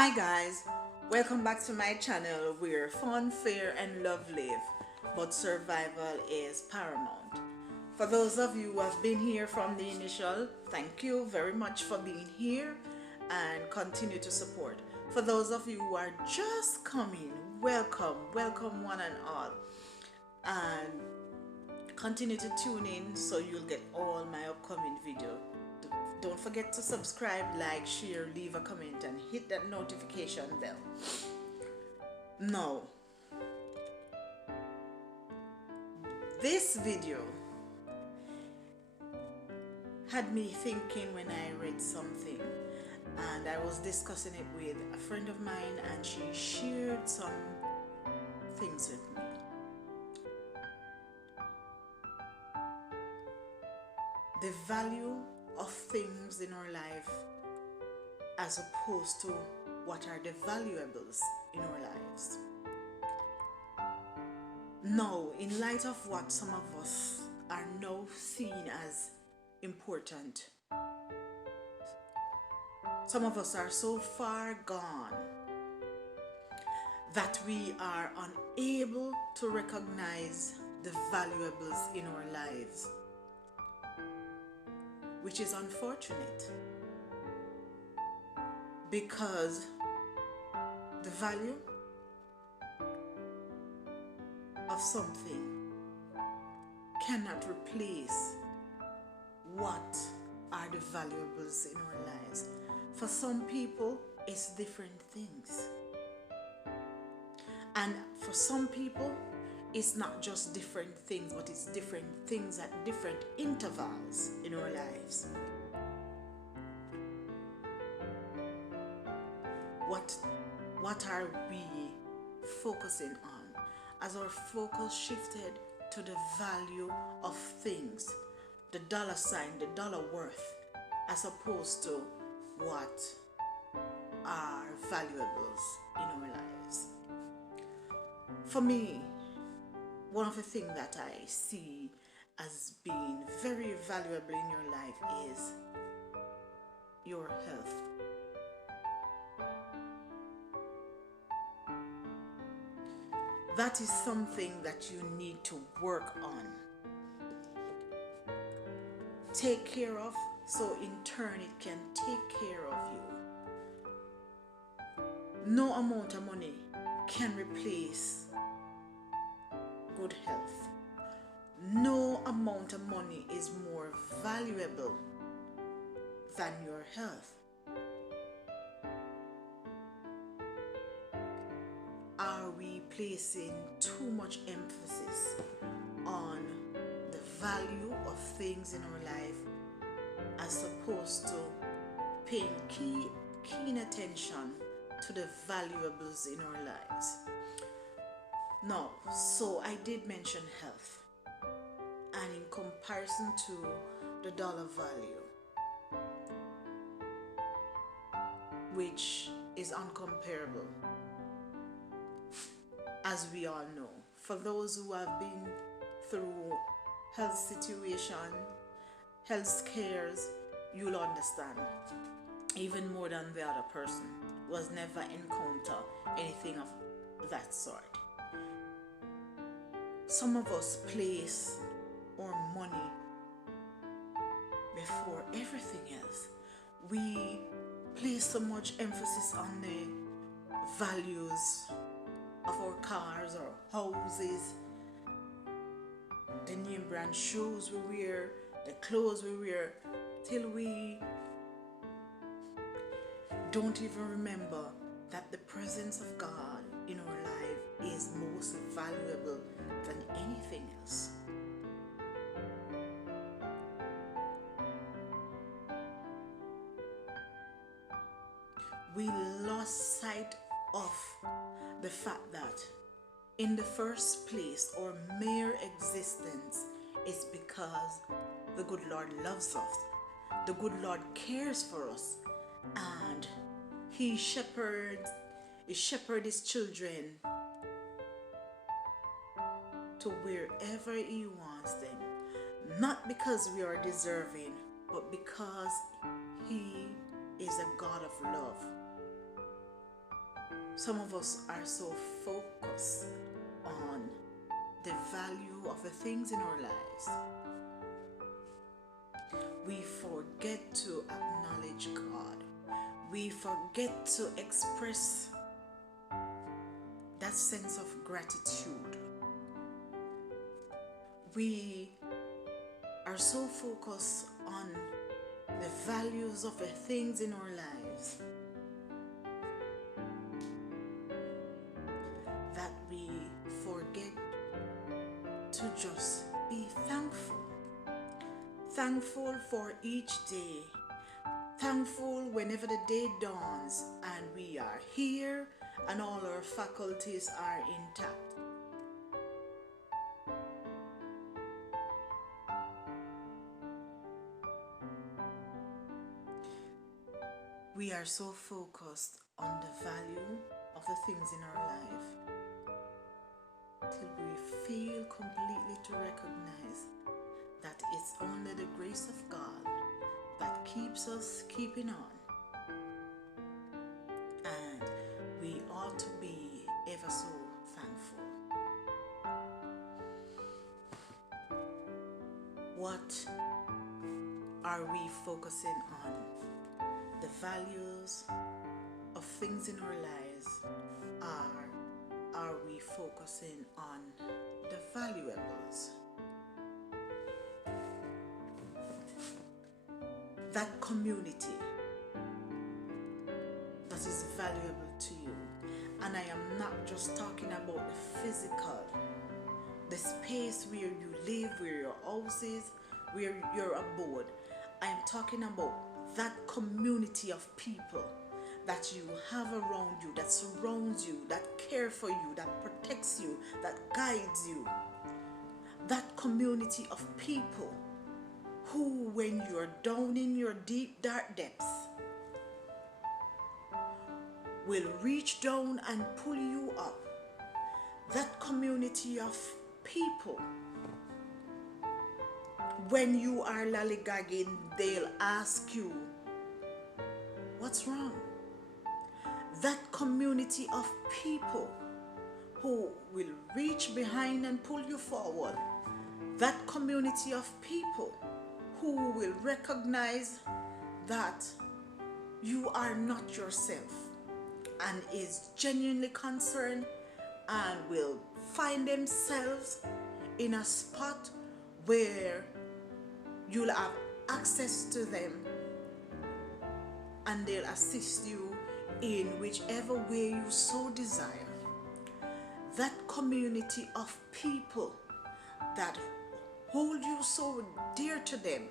Hi guys, welcome back to my channel where fun, fair and love live, but survival is paramount. For those of you who have been here from the initial, thank you very much for being here and continue to support. For those of you who are just coming, welcome one and all. And continue to tune in so you'll get all my upcoming videos. Don't forget to subscribe, like, share, leave a comment and hit that notification bell. Now, this video had me thinking when I read something, and I was discussing it with a friend of mine and she shared some things with me. The value of things in our life as opposed to what are the valuables in our lives. Now, in light of what some of us are now seen as important, some of us are so far gone that we are unable to recognize the valuables in our lives, which is unfortunate because the value of something cannot replace what are the valuables in our lives. For some people, it's different things. And for some people, it's not just different things, but it's different things at different intervals in our lives. What are we focusing on? As our focus shifted to the value of things, the dollar sign, the dollar worth, as opposed to what are valuables in our lives. For me, one of the things that I see as being very valuable in your life is your health. That is something that you need to work on, take care of, so in turn it can take care of you. No amount of money can replace good health. No amount of money is more valuable than your health. Are we placing too much emphasis on the value of things in our life as opposed to paying keen attention to the valuables in our lives? No, so I did mention health, and in comparison to the dollar value, which is uncomparable, as we all know. For those who have been through health situation, health scares, you'll understand, even more than the other person who has never encountered anything of that sort. Some of us place our money before everything else. We place so much emphasis on the values of our cars or houses, the name brand shoes we wear, the clothes we wear, till we don't even remember that the presence of God in our life is most valuable than anything else. We lost sight of the fact that in the first place our mere existence is because the good Lord loves us. The good Lord cares for us, and He shepherds His children to wherever He wants them, not because we are deserving, but because He is a God of love. Some of us are so focused on the value of the things in our lives. We forget to acknowledge God. We forget to express that sense of gratitude. We are so focused on the values of the things in our lives that we forget to just be thankful. Thankful for each day. Thankful whenever the day dawns and we are here and all our faculties are intact. We are so focused on the value of the things in our life till we fail completely to recognize that it's only the grace of God that keeps us keeping on. And we ought to be ever so thankful. What are we focusing on? The values of things in our lives, are we focusing on the valuables? That community that is valuable to you. And I am not just talking about the physical, the space where you live, where your house is, where your abode. I am talking about that community of people that you have around you, that surrounds you, that care for you, that protects you, that guides you. That community of people who, when you're down in your deep dark depths, will reach down and pull you up. That community of people, when you are lollygagging, they'll ask you, what's wrong? That community of people who will reach behind and pull you forward. That community of people who will recognize that you are not yourself and is genuinely concerned and will find themselves in a spot where you'll have access to them and they'll assist you in whichever way you so desire. That community of people that hold you so dear to them,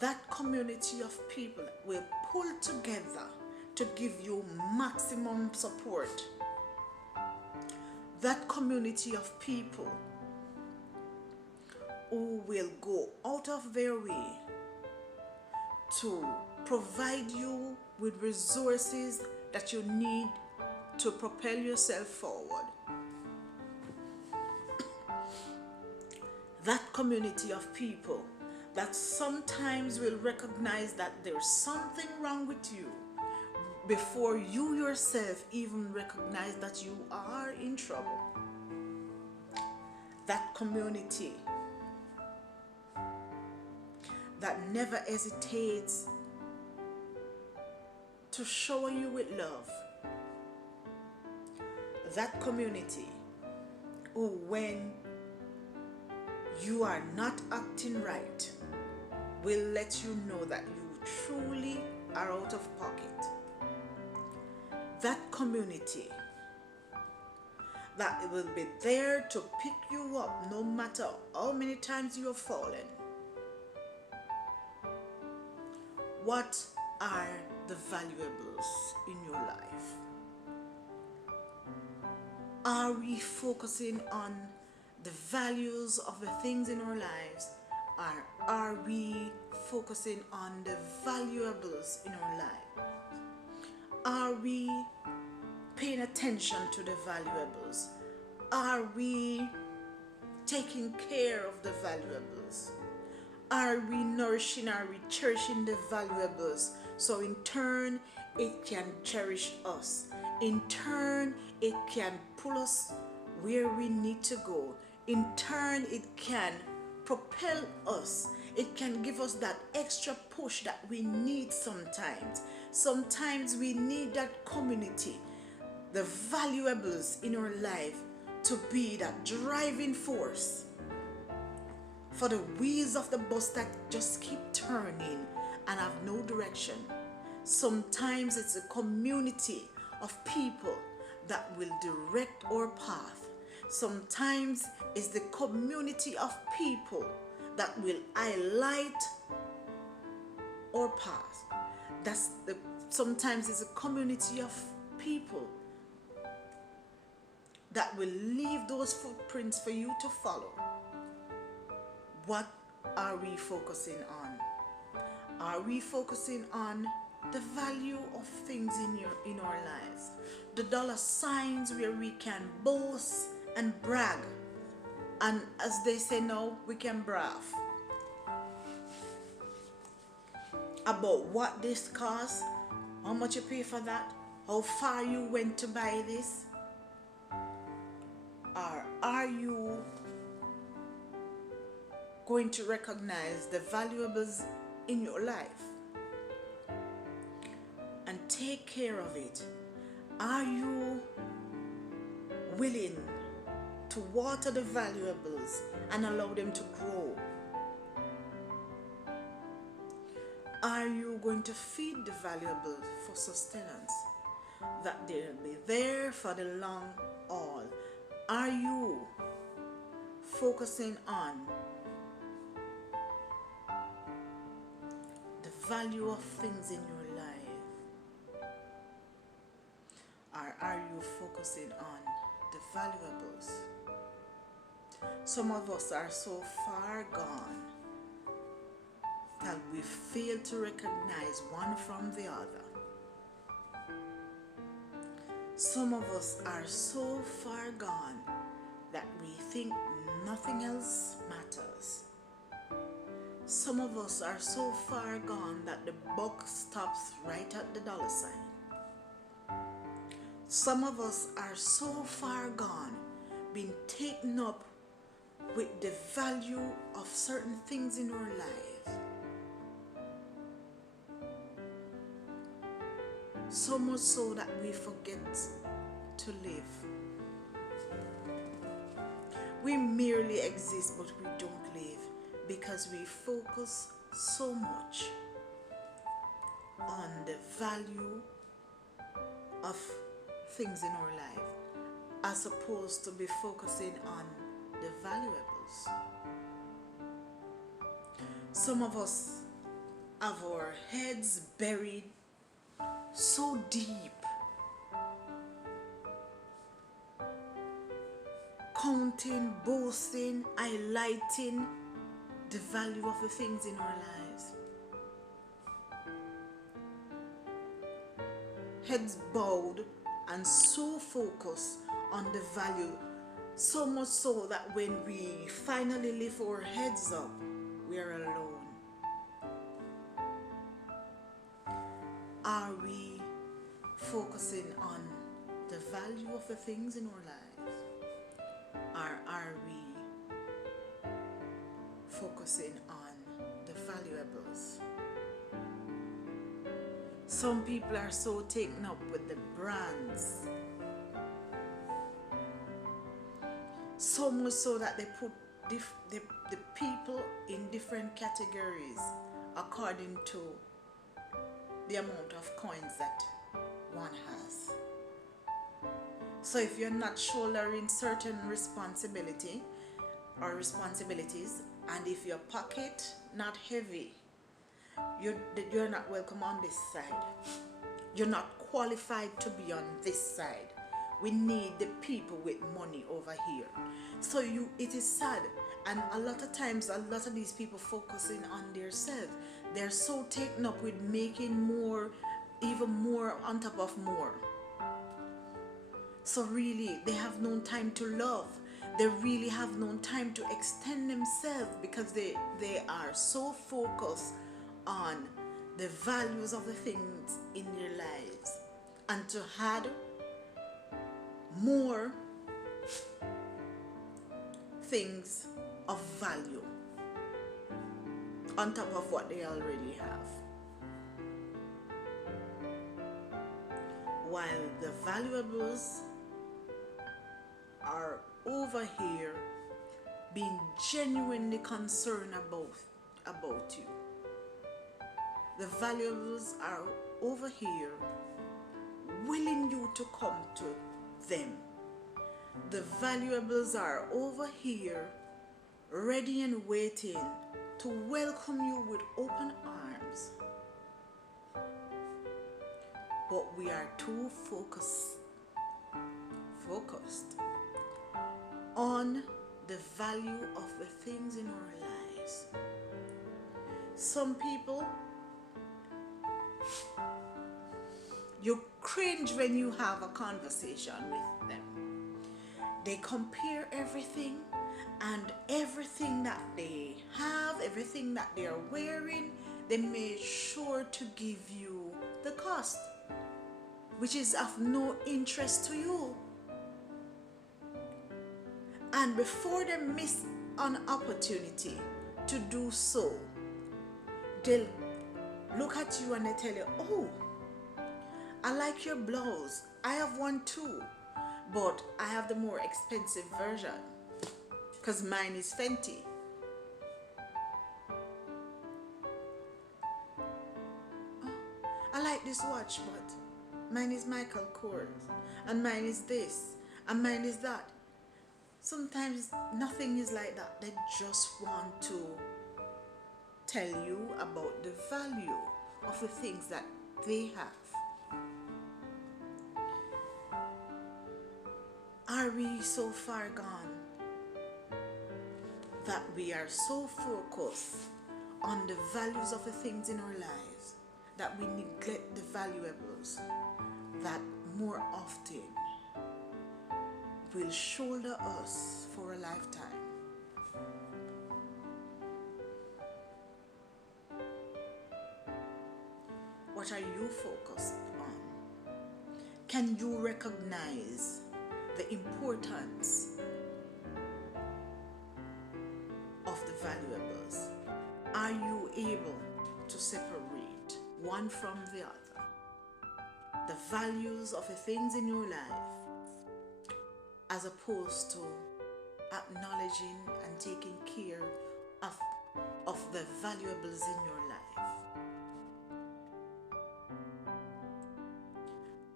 that community of people will pull together to give you maximum support. That community of people who will go out of their way to provide you with resources that you need to propel yourself forward. That community of people that sometimes will recognize that there's something wrong with you before you yourself even recognize that you are in trouble. That community that never hesitates to shower you with love. That community who, when you are not acting right, will let you know that you truly are out of pocket. That community that will be there to pick you up no matter how many times you have fallen. What are the valuables in your life? Are we focusing on the values of the things in our lives, or are we focusing on the valuables in our life? Are we paying attention to the valuables? Are we taking care of the valuables? Are we nourishing, are we cherishing the valuables? So in turn, it can cherish us. In turn, it can pull us where we need to go. In turn, it can propel us. It can give us that extra push that we need sometimes. Sometimes we need that community, the valuables in our life, to be that driving force for the wheels of the bus that just keep turning and have no direction. Sometimes it's a community of people that will direct our path. Sometimes it's the community of people that will highlight our path. Sometimes it's a community of people that will leave those footprints for you to follow. What are we focusing on? Are we focusing on the value of things in our lives? The dollar signs where we can boast and brag. And as they say now, we can brag about what this costs, how much you pay for that, how far you went to buy this. Or are you going to recognize the valuables in your life and take care of it? Are you willing to water the valuables and allow them to grow? Are you going to feed the valuables for sustenance, that they'll be there for the long haul? Are you focusing on the value of things in your life? Or are you focusing on the valuables? Some of us are so far gone that we fail to recognize one from the other. Some of us are so far gone that we think nothing else matters. Some of us are so far gone that the buck stops right at the dollar sign. Some of us are so far gone, being taken up with the value of certain things in our lives. So much so that we forget to live. We merely exist, but we don't live because we focus so much on the value of things in our life as opposed to be focusing on the valuables. Some of us have our heads buried so deep, counting, boasting, highlighting the value of the things in our lives. Heads bowed and so focused on the value, so much so that when we finally lift our heads up, we are alone. Are we focusing on the value of the things in our lives? Or are we focusing on the valuables? Some people are so taken up with the brands, so much so that they put the people in different categories according to the amount of coins that one has. So if you're not shouldering certain responsibility or responsibilities, and if your pocket not heavy, you're not welcome on this side. You're not qualified to be on this side. We need the people with money over here. So it is sad, and a lot of times a lot of these people focusing on themselves. They're so taken up with making more, even more on top of more. So really, they have no time to love. They really have no time to extend themselves because they are so focused on the values of the things in their lives. and to add more things of value on top of what they already have. While the valuables are over here being genuinely concerned about you. The valuables are over here willing you to come to them. The valuables are over here ready and waiting to welcome you with open arms. But we are too focused on the value of the things in our lives. Some people, you cringe when you have a conversation with them. They compare everything, and everything that they have, everything that they are wearing, they make sure to give you the cost, which is of no interest to you. And before they miss an opportunity to do so, they'll look at you and they tell you, oh, I like your blouse. I have one too, but I have the more expensive version because mine is Fenty. Oh, I like this watch, but mine is Michael Kors, and mine is this, and mine is that. Sometimes nothing is like that. They just want to tell you about the value of the things that they have. Are we so far gone that we are so focused on the values of the things in our lives that we neglect the valuables that more often will shoulder us for a lifetime? What are you focused on? Can you recognize the importance of the valuables? Are you able to separate one from the other? The values of the things in your life, as opposed to acknowledging and taking care of the valuables in your life.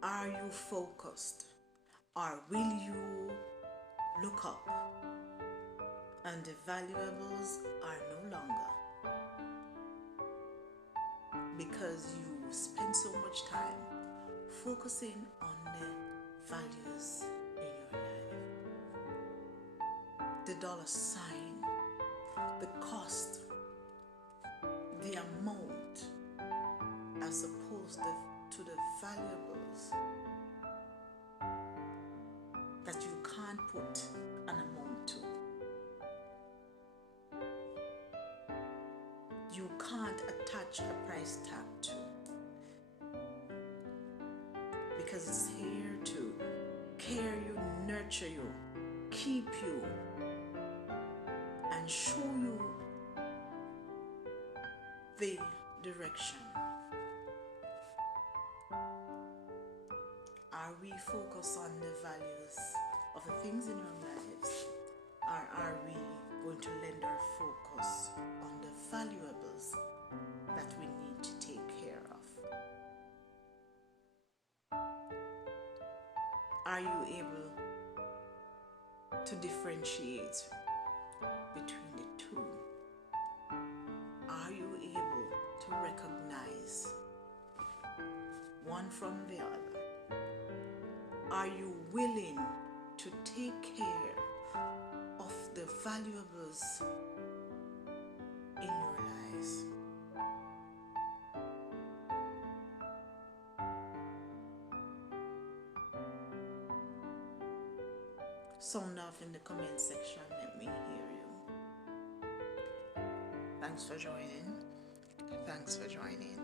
Are you focused, or will you look up and the valuables are no longer, because you spend so much time focusing on the values in your life? The dollar sign, the cost, the amount, as opposed to the valuables that you can't put an amount to. You can't attach a price tag to, because it's here to care you, nurture you, keep you, and show you the direction. Are we focused on the values of the things in our lives, or are we going to lend our focus on the valuables that we need to take care of? Are you able to differentiate between the two? Are you able to recognize one from the other? Are you willing to take care of the valuables in your lives? Sound off in the comment section, let me hear you. Thanks for joining. Thanks for joining.